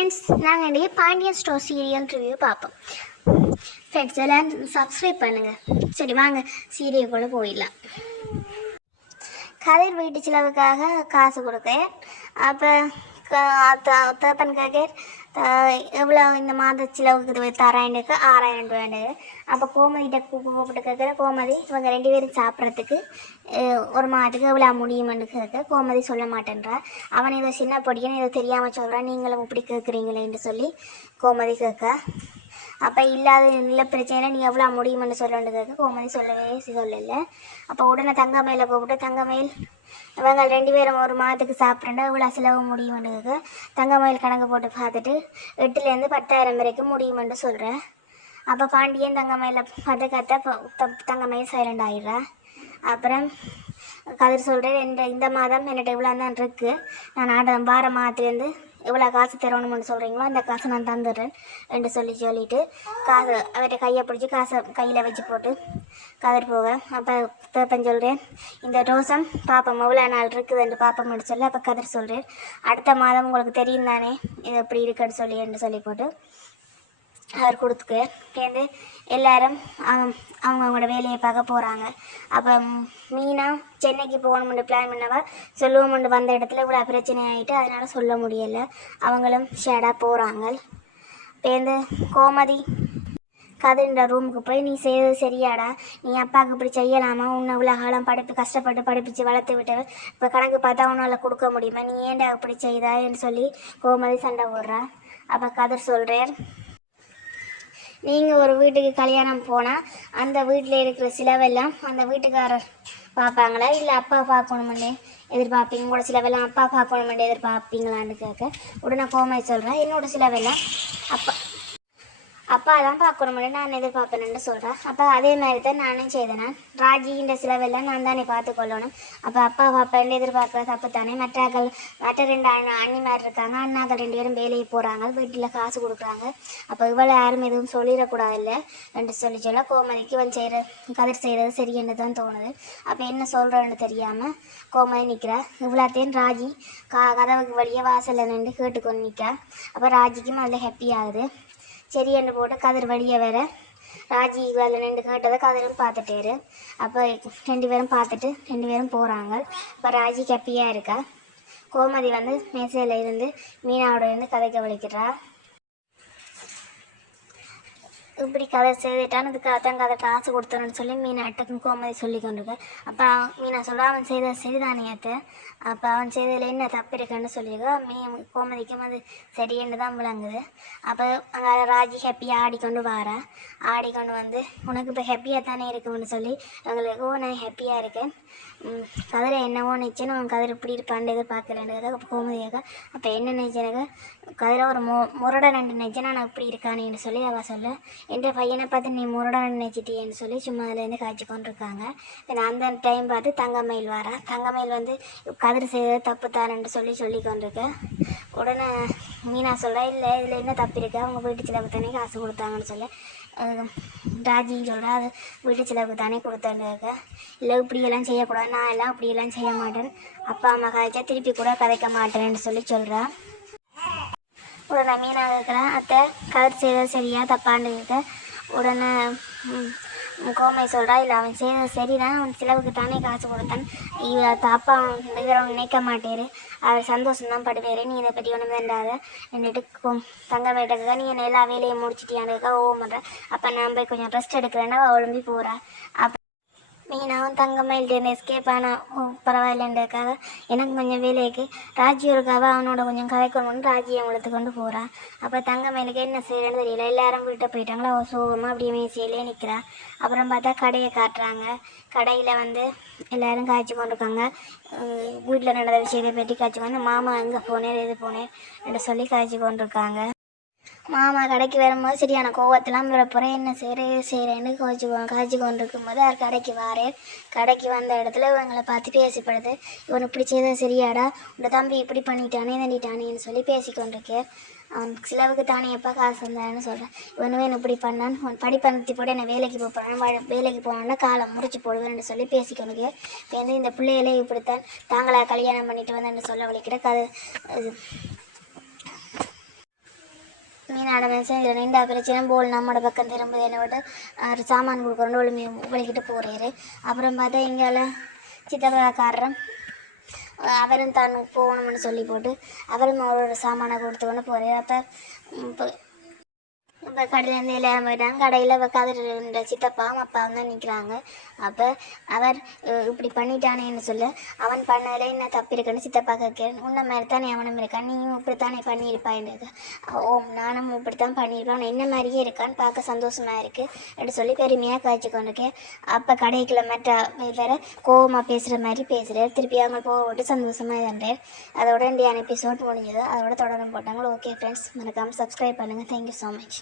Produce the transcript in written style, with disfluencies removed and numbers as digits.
Friends, நாங்கள் இன்றைக்கி Pandian store serial review பார்ப்போம். ஃப்ரெண்ட்ஸ் எல்லாம் சப்ஸ்கிரைப் பண்ணுங்கள். சரி வாங்க சீரியலுக்குள்ளே போயிடலாம். கதிர் வீட்டு செலவுக்காக காசு கொடுத்தேன். அப்போ தேப்பன் கேட்க எவ்வளோ இந்த மாத செலவுக்கு தராயினுக்கு 6000 ரூபாண்டு. அப்போ கோமதிகிட்ட கூப்பிட்டு கேட்குற கோமதி இவங்க 2 பேரும் சாப்பிட்றதுக்கு ஒரு மாதத்துக்கு எவ்வளோ முடியுமென்னு கேட்க கோமதி சொல்ல மாட்டேன்றா. அவன் இதை சின்ன பொடியன்னு இதை தெரியாமல் சொல்கிறான், நீங்களும் இப்படி கேட்குறீங்களேன்னு சொல்லி கோமதி கேட்க. அப்போ இல்லை பிரச்சனை நீ எவ்வளோ முடியுமென்னு சொல்லணுன்னு கேட்க கோமதி சொல்லலை. அப்போ உடனே தங்கமயில கூப்பிட்டு தங்கமயில் இவங்க 2 பேரும் ஒரு மாதத்துக்கு சாப்பிட்றேன்னா இவ்வளோ செலவு முடியுமென்னு கேட்க தங்கமயில் கணக்கு போட்டு பார்த்துட்டு 8,000 to 10,000 வரைக்கும் முடியுமென்று சொல்கிறேன். அப்போ பாண்டியன் தங்கமயில பார்த்து தங்கமயில் சைலண்ட் ஆகிடுறா. அப்புறம் கதிர் சொல்கிறேன், இந்த மாதம் என்கிட்ட இவ்வளோ தான் இருக்குது, நான் வார மாதத்துலேருந்து எவ்வளோ காசு தரணும்னு சொல்கிறீங்களோ அந்த காசை நான் தந்துடுறேன் என்று சொல்லிட்டு காசு அவர்கிட்ட கையை பிடிச்சி காசை கையில் வச்சு போட்டு கதிர் போக. அப்போ தேப்பன் சொல்கிறேன், இந்த ரோசம் பாப்பம் எவ்வளோ நாள் இருக்குதுன்னு பாப்பம்னு சொல்லி அப்போ கதிர் சொல்கிறேன், அடுத்த மாதம் உங்களுக்கு தெரியும் தானே இது எப்படி இருக்குன்னு சொல்லி போட்டு அவர் கொடுத்துக்கு சேர்ந்து எல்லோரும் அவங்களோட வேலையை பார்க்க போகிறாங்க. அப்போ மீனா சென்னைக்கு போகணுமென்று பிளான் பண்ணவா சொல்லுவோம்னு வந்த இடத்துல இவ்வளோ பிரச்சனை ஆகிட்டு அதனால் சொல்ல முடியலை. அவங்களும் ஷேடாக போகிறாங்க. சேர்ந்து கோமதி கதிரின்ற ரூமுக்கு போய் நீ செய்வது சரியாடா, நீ அப்பாவுக்கு இப்படி செய்யலாமா, உன்னை இவ்வளோ காலம் கஷ்டப்பட்டு படிப்பிச்சு வளர்த்து விட்டு இப்போ கணக்கு பார்த்தா உன்னால் கொடுக்க முடியுமா, நீ ஏன்டா இப்படி செய்தான்னு சொல்லி கோமதி சண்டை போடுறா. அப்போ கதிர் சொல்கிறேன், நீங்கள் ஒரு வீட்டுக்கு கல்யாணம் போனால் அந்த வீட்டில் இருக்கிற சிலவெல்லாம் அந்த வீட்டுக்காரர் பார்ப்பாங்களா இல்லை அப்பா பார்க்கணுமென்னு எதிர்பார்ப்பீங்க, உங்களோட சிலவெல்லாம் அப்பா பார்க்கணுமென்னு எதிர்பார்ப்பீங்களான்னு கேட்க உடனே கோமதி சொல்கிறேன், என்னோட சிலவெல்லாம் அப்பா தான் பார்க்கணுமென்னு நான் எதிர்பார்ப்பேன்னு சொல்கிறேன். அப்போ அதே மாதிரி தான் நானும் செய்தேன், ராஜின்ற சிலவெல்லாம் நான் தானே பார்த்துக்கொள்ளணும், அப்போ அப்பா பார்ப்பேன் எதிர்பார்க்குற தப்பு தானே. மற்ற 2 அண்ணிமார் இருக்காங்க, அண்ணாக்கள் 2 பேரும் வேலையை போகிறாங்க, வீட்டில் காசு கொடுக்குறாங்க, அப்போ இவ்வளோ யாரும் எதுவும் சொல்லிடக்கூடாதுல்ல என்று சொல்ல கோமதிக்கு கதிர் செய்கிறது சரியென்னு தான் தோணுது. அப்போ என்ன சொல்கிறேன்னு தெரியாமல் கோமதி நிற்கிறா. இவ்வளோத்தையும் ராஜி கதவுக்கு வழியே வாசலில் நின்று கேட்டுக்கொண்டு நிற்கிறா. அப்போ ராஜிக்கும் அதில் ஹாப்பி ஆகுது. சரி என்று போட்டு கதிர் வழியை வேற ராஜி அதில் நின்று கேட்டதை கதிரும் பார்த்துட்டாரு. அப்போ 2 பேரும் பார்த்துட்டு 2 பேரும் போகிறாங்க. இப்போ ராஜி ஹாப்பியாக இருக்கா. கோமதி மேசையில் இருந்து மீனாவோட இருந்து கதைக்க வலிக்கிறா. இப்படி கதை செய்துட்டான்னு அதுக்காகத்தான் கதை காசு கொடுத்தோன்னு சொல்லி மீனா அட்டக்கும் கோமதி சொல்லி கொண்டிருக்க. அப்போ மீனா சொல்கிறா, அவன் செய்த சரிதானியத்தை, அப்போ அவன் செய்ததில் என்ன தப்பு இருக்குன்னு சொல்லியிருக்கா. கோமதிக்கும் அது சரியென்று தான் விளங்குது. அப்போ அங்கே ராஜி ஹாப்பியாக ஆடிக்கொண்டு வாரா. ஆடிக்கொண்டு உனக்கு இப்போ ஹாப்பியாக தானே இருக்குன்னு சொல்லி அவங்களுக்கு நான் ஹாப்பியாக இருக்கேன், கதிரை என்னவோ நினச்சேன்னு அவன் கதிரை இப்படி இருப்பான்னு எதிர்பார்க்கலன்றதுக்காக அப்போ கோமதியாக அப்போ என்ன நினச்சேனாக்க கதிரை ஒரு முரடை நினச்சேன்னா நான் இப்படி இருக்கானேன்னு சொல்லி அவள் சொல்ல, என்ற பையனை பார்த்து நீ முரடான்னு நினச்சிட்டியேன்னு சொல்லி சும்மா அதுலேருந்து காய்ச்சி கொண்டிருக்காங்க. அந்த டைம் பார்த்து தங்கமயில் வரா. தங்கமயில் கதிர் செய்தது தப்பு தானேன்னு சொல்லி கொண்டிருக்க. உடனே மீனா சொல்கிறா, இல்லை இதில் என்ன தப்பு இருக்குது, அவங்க வீட்டு செலவுக்கு தானே காசு கொடுத்தாங்கன்னு சொல்ல ராஜின்னு சொல்கிறா, அது வீட்டு செலவுக்கு தானே கொடுத்தேன்னு. இல்லை இப்படியெல்லாம் செய்யக்கூடாது, நான் எல்லாம் இப்படியெல்லாம் செய்ய மாட்டேன், அப்பா அம்மா கதைச்சா திருப்பி கூட கதைக்க மாட்டேன்னு சொல்கிறா. உடனே மீனா கேட்குறேன், அத்தை கதிர் செய்தது சரியா தப்பான்னு இருக்க. உடனே கோமை சொல்கிறா, இல்லை அவன் செய்தது சரிதான், அவன் செலவுக்கு தானே காசு கொடுத்தான், அப்பா அவன் நினைக்க மாட்டேரு, அவர் சந்தோஷம்தான் படுவார், நீ இதை பற்றி ஒன்றும் வேண்டாத என்னட்டு தங்க வேட்டதுக்காக நீ என்ன எல்லா வேலையும் முடிச்சிட்டியானதுக்காக ஓ பண்ணுறேன். அப்போ நான் போய் கொஞ்சம் ரெஸ்ட் எடுக்கிறேன்னா அவள் ஒழும்பி போகிறா. அப்போ மீனாவும் தங்கமயில்கிட்ட எஸ்கேப் ஆனால் பரவாயில்லன்றதுக்காக எனக்கு கொஞ்சம் வேலைக்கு ராஜியோருக்காக அவனோட கொஞ்சம் கதைக்கணும்னு ராஜியை உழுத்து கொண்டு போகிறான். அப்போ தங்கமயிலுக்கு என்ன செய்யறேன்னு தெரியல, எல்லாரும் வீட்டை போயிட்டாங்களா, அவள் சோகமாக அப்படியே மேசையிலே நிற்கிறா. அப்புறம் பார்த்தா கடையை காட்டுறாங்க. கடையில் எல்லோரும் காய்ச்சி கொண்டிருக்காங்க. வீட்டில் நடந்த விஷயத்தை பற்றி காய்ச்சி கொண்டு மாமா எங்கே போனேன் எது போனேன் என்று சொல்லி காய்ச்சி கொண்டிருக்காங்க. மாமா கடைக்கு வரும்போது சரியான கோவத்தெல்லாம் விடப்போகிறேன், என்ன செய்கிறேன்னு காய்ச்சி கொண்டு இருக்கும்போது அவர் கடைக்கு வாரேன். கடைக்கு வந்த இடத்துல இவங்களை பார்த்து பேசிப்படுது, இவன் இப்படி செய்தது சரியாடா, உங்கள் தம்பி இப்படி தண்டிட்டானேன்னு சொல்லி பேசிக்கொண்டிருக்கேன். அவன் செலவுக்கு தானே எப்போ காசு வந்தான்னு சொல்கிறேன், இவனும் இப்படி பண்ணான், அவன் படிப்பணத்தி போட்டு என்னை வேலைக்கு போகிறான், வேலைக்கு போனான்னா காலம் முறிச்சு போடுவேன்னு சொல்லி பேசிக்கொண்டிருக்கேன். இப்போ இந்த பிள்ளைகளே இப்படித்தான் தாங்களா கல்யாணம் பண்ணிட்டு வந்தேன்னு சொல்ல வலிக்கிற கதை மீனாட மனுஷன் இதில் நின்றா பிரச்சனை போல் நம்மளோட பக்கம் திரும்ப என்னோட ஒரு சாமான் கொடுக்குறோன்னு ஒளி வலிக்கிட்டு போகிறாரு. அப்புறம் பார்த்தா எங்கால சித்தப்பாக்காரன் அவரும் தான் போகணும்னு சொல்லி போட்டு அவரும் அவரோட சாமானை கொடுத்து கொண்டு போகிறார். அப்போ இப்போ கடையிலேருந்து எல்லாரும் போயிட்டாங்க. கடையில் கதிர சித்தப்பாவும் அப்பாவும் தான் நிற்கிறாங்க. அப்போ அவர் இப்படி பண்ணிட்டானேன்னு சொல்ல அவன் பண்ணதில் என்ன தப்பு இருக்குன்னு சித்தப்பா கேட்கிறேன். உன்ன மாதிரி தானே அவனும் இருக்கான், நீயும் இப்படித்தானே பண்ணியிருப்பான்றது. நானும் இப்படித்தான் பண்ணியிருப்பான், என்ன மாதிரியே இருக்கான்னு பார்க்க சந்தோஷமாக இருக்குது அப்படி சொல்லி பெருமையாக காய்ச்சி கொண்டிருக்கேன். அப்போ கடைக்குள்ள மற்ற வேறு கோவமாக பேசுகிற மாதிரி பேசுகிறார். திருப்பி அவங்க போக விட்டு சந்தோஷமாக இருந்தார். அதோட இந்தியான எபிசோட் முடிஞ்சது. அதோட தொடரும் போட்டாங்க. ஓகே ஃப்ரெண்ட்ஸ், மறக்காமல் சப்ஸ்கிரைப் பண்ணுங்கள். Thank you so much.